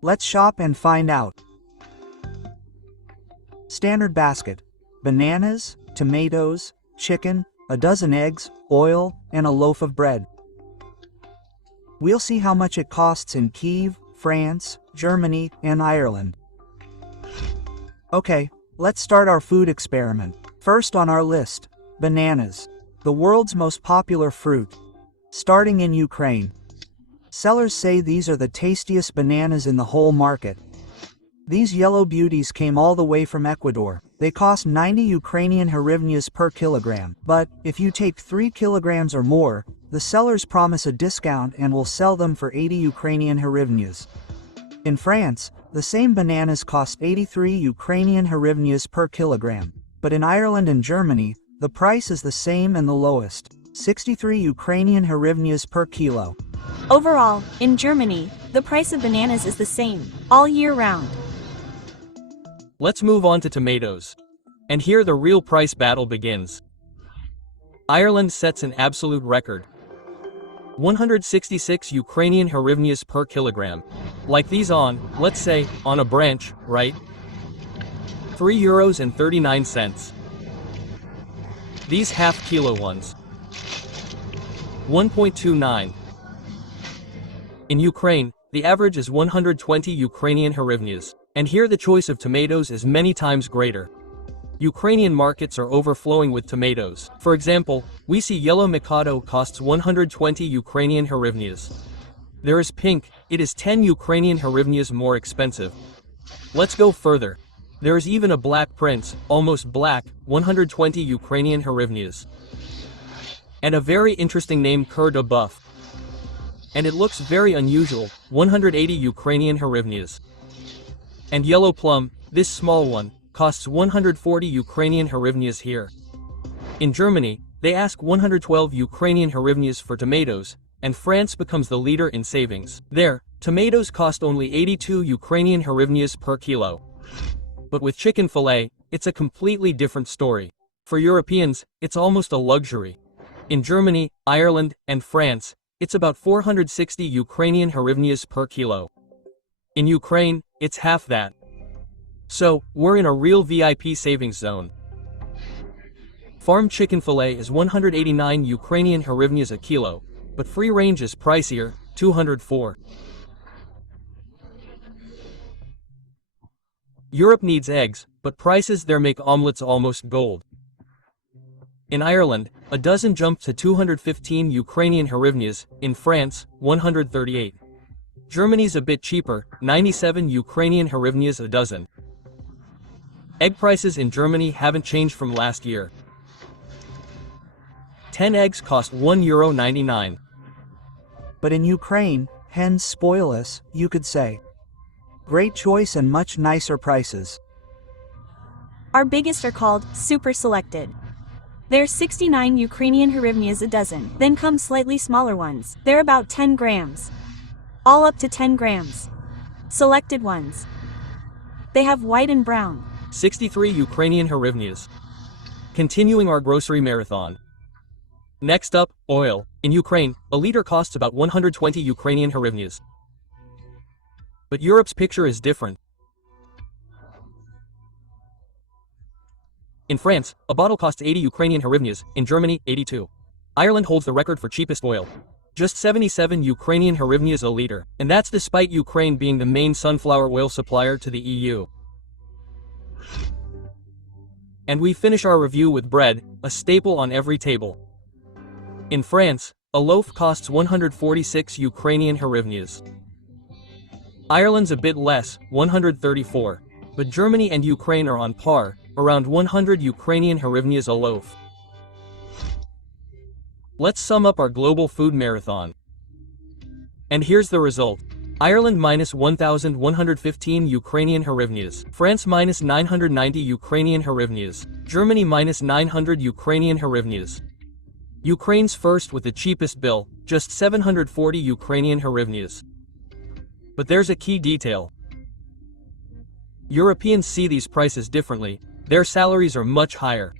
Let's shop and find out. Standard basket: bananas, tomatoes, chicken, a dozen eggs, oil, and a loaf of bread. We'll see how much it costs in Kyiv, France, Germany, and Ireland. Okay, let's start our food experiment. First on our list, bananas, the world's most popular fruit. Starting in Ukraine. Sellers say these are the tastiest bananas in the whole market. These yellow beauties came all the way from Ecuador. They cost 90 Ukrainian hryvnias per kilogram, but if you take 3 kilograms or more, the sellers promise a discount and will sell them for 80 Ukrainian hryvnias. In France, the same bananas cost 83 Ukrainian hryvnias per kilogram, but in Ireland and Germany, the price is the same and the lowest, 63 Ukrainian hryvnias per kilo. Overall, in Germany, the price of bananas is the same, all year round. Let's move on to tomatoes. And here the real price battle begins. Ireland sets an absolute record. 166 Ukrainian hryvnias per kilogram. Like these on, let's say, on a branch, right? €3.39. These half-kilo ones. 1.29. In Ukraine, the average is 120 Ukrainian hryvnias, and here the choice of tomatoes is many times greater. Ukrainian markets are overflowing with tomatoes. For example, we see yellow Mikado costs 120 Ukrainian hryvnias. There is pink, it is 10 Ukrainian hryvnias more expensive. Let's go further. There is even a black prince, almost black, 120 Ukrainian hryvnias. And a very interesting name, cur de buff. And it looks very unusual, 180 Ukrainian hryvnias. And yellow plum, this small one, costs 140 Ukrainian hryvnias here. In Germany, they ask 112 Ukrainian hryvnias for tomatoes, and France becomes the leader in savings. There, tomatoes cost only 82 Ukrainian hryvnias per kilo. But with chicken fillet, it's a completely different story. For Europeans, it's almost a luxury. In Germany, Ireland, and France, it's about 460 Ukrainian hryvnias per kilo. In Ukraine, it's half that. So, we're in a real VIP savings zone. Farm chicken fillet is 189 Ukrainian hryvnias a kilo, but free range is pricier, 204. Europe needs eggs, but prices there make omelets almost gold. In Ireland, a dozen jumped to 215 Ukrainian hryvnias, in France, 138. Germany's a bit cheaper, 97 Ukrainian hryvnias a dozen. Egg prices in Germany haven't changed from last year. 10 eggs cost €1.99. But in Ukraine, hens spoil us, you could say. Great choice and much nicer prices. Our biggest are called super selected. They're 69 Ukrainian hryvnias a dozen, then come slightly smaller ones. They're about 10 grams. All up to 10 grams. Selected ones. They have white and brown. 63 Ukrainian hryvnias. Continuing our grocery marathon. Next up, oil. In Ukraine, a liter costs about 120 Ukrainian hryvnias. But Europe's picture is different. In France, a bottle costs 80 Ukrainian hryvnias, in Germany, 82. Ireland holds the record for cheapest oil. Just 77 Ukrainian hryvnias a liter, and that's despite Ukraine being the main sunflower oil supplier to the EU. And we finish our review with bread, a staple on every table. In France, a loaf costs 146 Ukrainian hryvnias. Ireland's a bit less, 134. But Germany and Ukraine are on par, around 100 Ukrainian hryvnias a loaf. Let's sum up our global food marathon. And here's the result. Ireland minus 1,115 Ukrainian hryvnias, France minus 990 Ukrainian hryvnias, Germany minus 900 Ukrainian hryvnias. Ukraine's first with the cheapest bill, just 740 Ukrainian hryvnias. But there's a key detail. Europeans see these prices differently, their salaries are much higher.